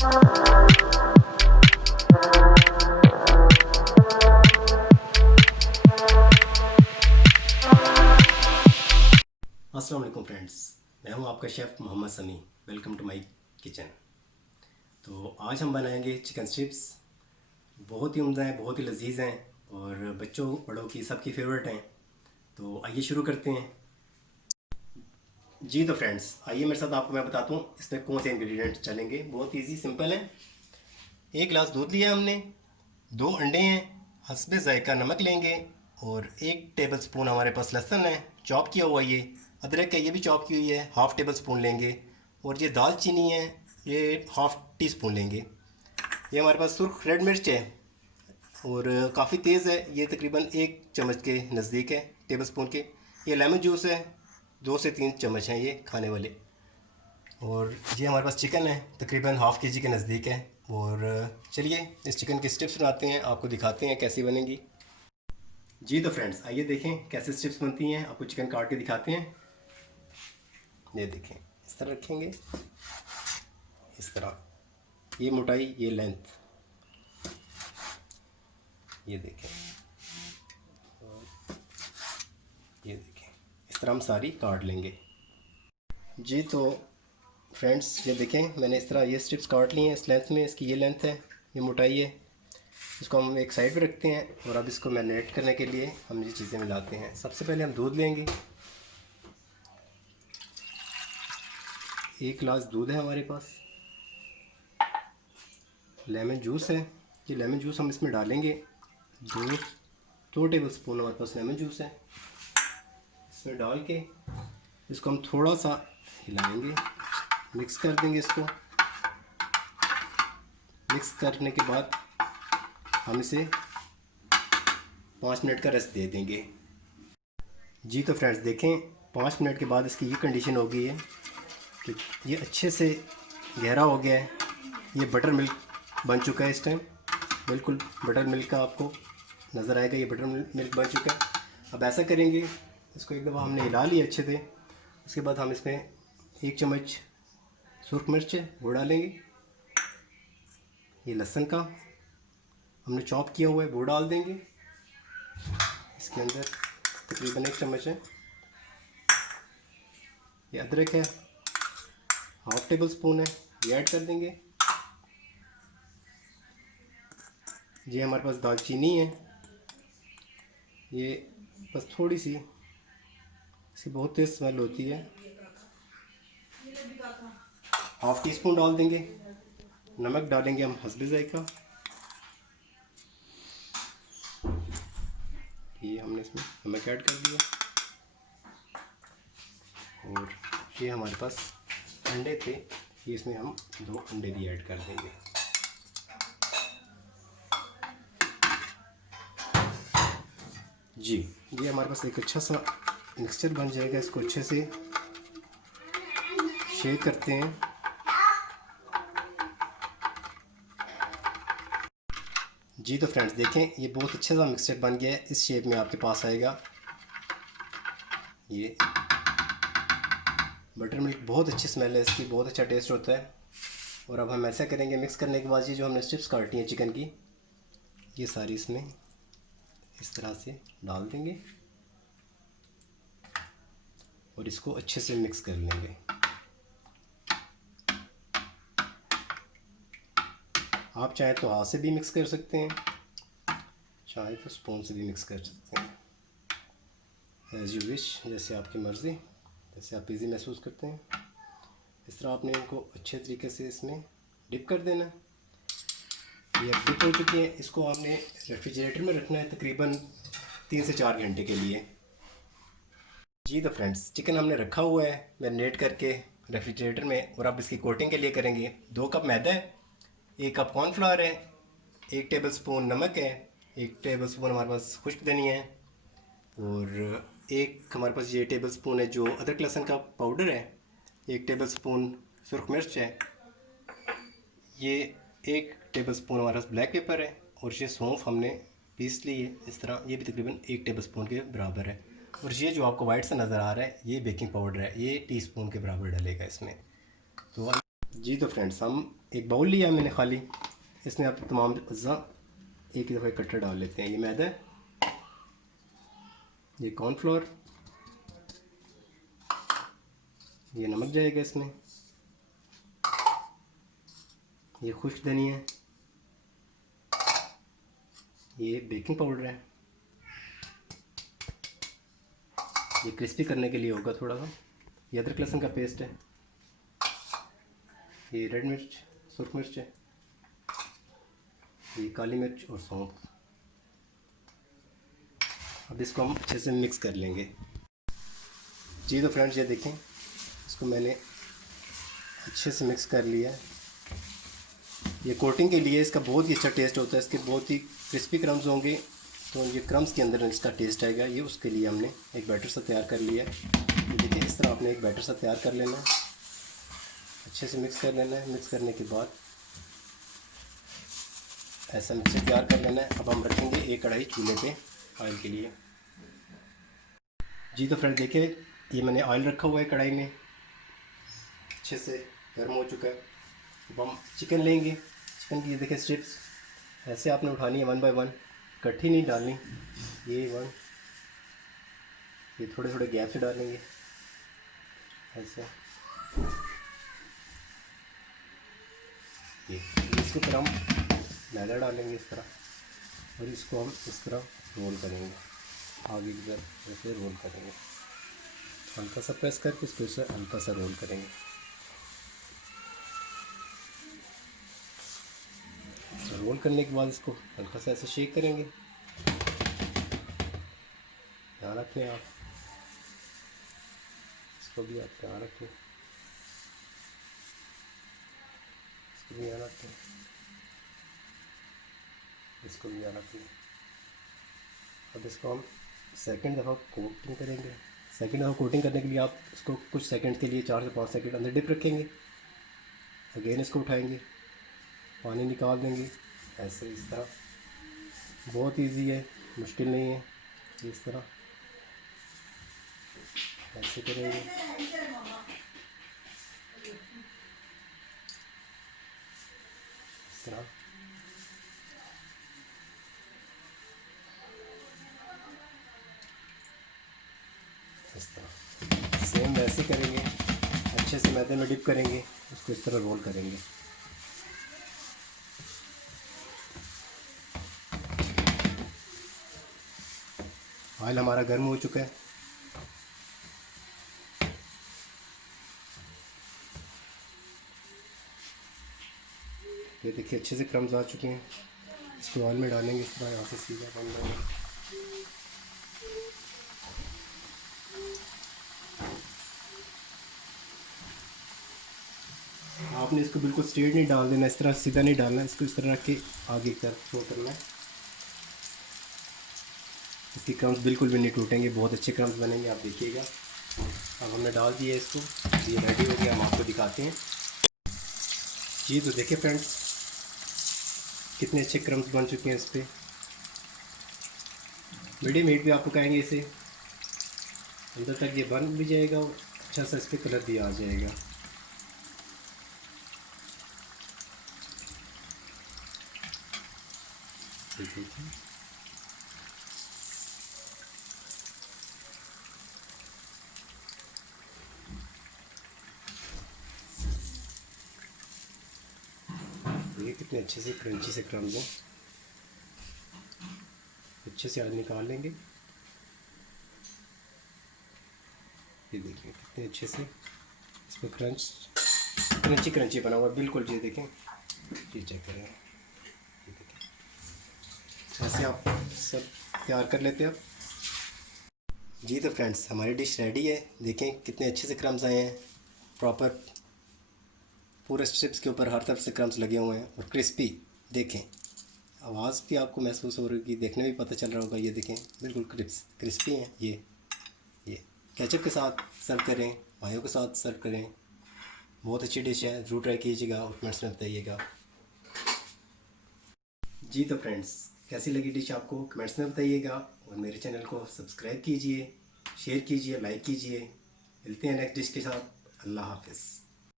अस्सलाम वालेकुम फ्रेंड्स, मैं हूं आपका chef Mohammad Sami. Welcome to my kitchen. तो आज हम बनाएंगे चिकन स्ट्रिप्स। बहुत ही उम्दा हैं, बहुत ही लजीज हैं और बच्चों बड़ों की सबकी फेवरेट हैं। तो आइए शुरू करते हैं। जी तो फ्रेंड्स, आइए मेरे साथ, आपको मैं बताता हूँ इसमें कौन से इंग्रेडिएंट चलेंगे। बहुत ईजी सिंपल है। 1 गिलास दूध लिया हमने, 2 अंडे हैं, हस्बे जायका नमक लेंगे और 1 टेबल स्पून हमारे पास लहसुन है, चॉप किया हुआ। ये अदरक है, ये भी चॉप की हुई है, हाफ़ टेबल स्पून लेंगे। और ये दालचीनी है, ये हाफ़ टी स्पून लेंगे। ये हमारे पास सुर्ख रेड मिर्च है और काफ़ी तेज़ है, ये तकरीबन 1 चम्मच के नज़दीक है, टेबल स्पून के। ये लेमन जूस है, 2 से 3 चम्मच हैं ये खाने वाले। और ये हमारे पास चिकन है, तकरीबन हाफ़ केजी के नज़दीक है। और चलिए इस चिकन की स्ट्रिप्स बनाते हैं, आपको दिखाते हैं कैसी बनेंगी। जी तो फ्रेंड्स, आइए देखें कैसे स्ट्रिप्स बनती हैं। आपको चिकन काट के दिखाते हैं। ये देखें, इस तरह रखेंगे, इस तरह, ये मोटाई, ये लेंथ, ये देखें, ये देखें, इस तरह हम सारी काट लेंगे। जी तो फ्रेंड्स, ये देखें, मैंने इस तरह ये स्ट्रिप्स काट ली हैं इस लेंथ में। इसकी ये लेंथ है, ये मोटाई है। इसको हम एक साइड पे रखते हैं और अब इसको मैरिनेट करने के लिए हम ये चीज़ें मिलाते हैं। सबसे पहले हम दूध लेंगे। 1 गिलास दूध है हमारे पास। लेमन जूस है, ये लेमन जूस हम इसमें डालेंगे। 2 टेबल स्पून हमारे पास लेमन जूस है। इसमें डाल के इसको हम थोड़ा सा हिलाएंगे, मिक्स कर देंगे। इसको मिक्स करने के बाद हम इसे 5 मिनट का रेस्ट दे देंगे। जी तो फ्रेंड्स देखें, 5 मिनट के बाद इसकी ये कंडीशन हो गई है कि ये अच्छे से गहरा हो गया है। ये बटर मिल्क बन चुका है इस टाइम, बिल्कुल बटर मिल्क का आपको नज़र आएगा, ये बटर मिल्क बन चुका है। अब ऐसा करेंगे, इसको एक दफ़ा हमने हिला लिया अच्छे से। उसके बाद हम इसमें 1 चम्मच सुरख मिर्च वो डालेंगे। ये लहसुन का हमने चॉप किया हुआ है वो डाल देंगे। इसके अंदर तकरीबन 1 चम्मच है। ये अदरक है, हाफ़ टेबल स्पून है, ये ऐड कर देंगे। ये हमारे पास दालचीनी है, ये बस थोड़ी सी, इसकी बहुत तेज़ स्मेल होती है। हाफ़ टी स्पून डाल देंगे। नमक डालेंगे हम हस्बे जायका। ये हमने इसमें नमक ऐड कर दिया। और ये हमारे पास अंडे थे, ये इसमें हम 2 अंडे भी ऐड कर देंगे। जी, ये हमारे पास एक अच्छा सा मिक्सचर बन जाएगा। इसको अच्छे से शेक करते हैं। जी तो फ्रेंड्स देखें, ये बहुत अच्छा सा मिक्सचर बन गया है, इस शेप में आपके पास आएगा। ये बटर मिल्क, बहुत अच्छी स्मेल है इसकी, बहुत अच्छा टेस्ट होता है। और अब हम ऐसा करेंगे, मिक्स करने के बाद ये जो हमने स्ट्रिप्स काटी हैं चिकन की, ये सारी इसमें इस तरह से डाल देंगे और इसको अच्छे से मिक्स कर लेंगे। आप चाहें तो हाथ से भी मिक्स कर सकते हैं, चाहे तो स्पून से भी मिक्स कर सकते हैं, एज़ यू विश, जैसे आपकी मर्ज़ी, जैसे आप इजी महसूस करते हैं। इस तरह आपने इनको अच्छे तरीके से इसमें डिप कर देना। ये अब डिप हो चुकी है, इसको हमने रेफ्रिजरेटर में रखना है तकरीबन 3 से 4 घंटे के लिए। जी तो फ्रेंड्स, चिकन हमने रखा हुआ है मैरिनेट करके रेफ्रिजरेटर में। और अब इसकी कोटिंग के लिए करेंगे, 2 कप मैदा है, 1 कप कॉर्नफ्लावर है, 1 टेबल स्पून नमक है, 1 टेबल स्पून हमारे पास खुश्क धनिया है और एक हमारे पास ये टेबल स्पून है जो अदरक लहसुन का पाउडर है, 1 टेबल स्पून सुरख मिर्च है, ये 1 टेबल स्पून हमारे पास ब्लैक पेपर है और ये सौंफ हमने पीस ली है इस तरह, ये भी तकरीबन 1 टेबल स्पून के बराबर है। और ये जो आपको वाइट सा नज़र आ रहा है, ये बेकिंग पाउडर है, ये टीस्पून के बराबर डलेगा इसमें। तो जी तो फ्रेंड्स, हम एक बाउल लिया मैंने खाली, इसमें आप तमाम अज़ा एक ही दफ़ा इकट्ठा डाल लेते हैं। ये मैदा है, ये कॉर्नफ्लोर, ये नमक जाएगा इसमें, ये खुश्क धनिया है, ये बेकिंग पाउडर है, ये क्रिस्पी करने के लिए होगा थोड़ा सा, ये अदरक लहसुन का पेस्ट है, ये रेड मिर्च सुरख मिर्च है, ये काली मिर्च और सौंफ। अब इसको हम अच्छे से मिक्स कर लेंगे। जी तो फ्रेंड्स, ये देखें, इसको मैंने अच्छे से मिक्स कर लिया है। ये कोटिंग के लिए इसका बहुत ही अच्छा टेस्ट होता है, इसके बहुत ही क्रिस्पी क्रम्स होंगे, तो ये क्रम्स के अंदर इसका टेस्ट आएगा। ये उसके लिए हमने एक बैटर सा तैयार कर लिया है। देखिए, इस तरह आपने एक बैटर सा तैयार कर लेना है, अच्छे से मिक्स कर लेना है। मिक्स करने के बाद ऐसा मिक्सर तैयार कर लेना है। अब हम रखेंगे एक कढ़ाई चूल्हे पे ऑयल के लिए। जी तो फ्रेंड देखिए, ये मैंने ऑयल रखा हुआ है कढ़ाई में, अच्छे से गर्म हो चुका है। अब हम चिकन लेंगे। चिकन की ये देखिए स्ट्रिप्स ऐसे आपने उठानी है 1 बाय 1, इकट्ठी नहीं डालनी। ये 1, ये थोड़े थोड़े गैप से डालेंगे ऐसे। ये इसके ऊपर हम मैदा डालेंगे इस तरह, और इसको हम इस तरह रोल करेंगे, आगे की तरफ ऐसे रोल करेंगे, हल्का सा प्रेस करके इसको इसे हल्का सा रोल करेंगे। रोल करने के बाद इसको हल्का सा ऐसे शेक करेंगे। ध्यान रखें आप, इसको भी आप ध्यान रखें, इसको भी ध्यान रखें, इसको भी ध्यान रखें। अब इसको हम सेकंड दफ़ा कोटिंग करेंगे। सेकंड दफ़ा कोटिंग करने के लिए आप इसको कुछ सेकंड के लिए 4 से 5 सेकंड अंदर डिप रखेंगे। अगेन इसको उठाएंगे, पानी निकाल देंगे ऐसे, इस तरह। बहुत इजी है, मुश्किल नहीं है। इस तरह ऐसे करेंगे, इस तरह। इस तरह सेम वैसे करेंगे, अच्छे से मैदे में डिप करेंगे, उसको इस तरह रोल करेंगे। ऑयल हमारा गर्म हो चुका है। ये देखिए अच्छे से क्रम्स आ चुके हैं। इसको ऑयल में डालेंगे इस तरह, यहाँ से सीधा बंद करेंगे। आपने इसको बिल्कुल स्ट्रेट नहीं डाल देना, इस तरह सीधा नहीं डालना, इसको इस तरह रख के आगे की तरफ थ्रो करना है। इसके क्रम्स बिल्कुल भी नहीं टूटेंगे, बहुत अच्छे क्रम्स बनेंगे, आप देखिएगा। अब हमने डाल दिया इसको, ये रेडी हो गया। हम आपको दिखाते हैं। जी तो देखिए फ्रेंड्स, कितने अच्छे क्रम्स बन चुके हैं इस पर। मीडियम हीट पे आप पकाएंगे इसे, अंदर तक ये बन भी जाएगा और अच्छा सा इस पर कलर भी आ जाएगा। देखिए देखिए कितने अच्छे से क्रंची से क्रम्स हैं। अच्छे से आज निकाल लेंगे। ये देखिए कितने अच्छे से इस पर क्रंची क्रंची बना हुआ बिल्कुल। ये देखें, ये चेक करें, ये देखें, ऐसे आप सब तैयार कर लेते हैं आप। जी तो फ्रेंड्स, हमारी डिश रेडी है। देखें कितने अच्छे से क्रम्स आए हैं, प्रॉपर पूरे स्ट्रिप्स के ऊपर हर तरफ से क्रम्स लगे हुए हैं और क्रिस्पी। देखें, आवाज़ भी आपको महसूस हो रही होगी, देखने में भी पता चल रहा होगा। ये देखें बिल्कुल क्रिस्पी हैं। ये केचप के साथ सर्व करें, मायो के साथ सर्व करें, बहुत अच्छी डिश है। ज़रूर ट्राई कीजिएगा और कमेंट्स में बताइएगा। जी तो फ्रेंड्स, कैसी लगी डिश आपको कमेंट्स में बताइएगा, और मेरे चैनल को सब्सक्राइब कीजिए, शेयर कीजिए, लाइक कीजिए। मिलते हैं नेक्स्ट डिश के साथ। अल्लाह हाफिज़।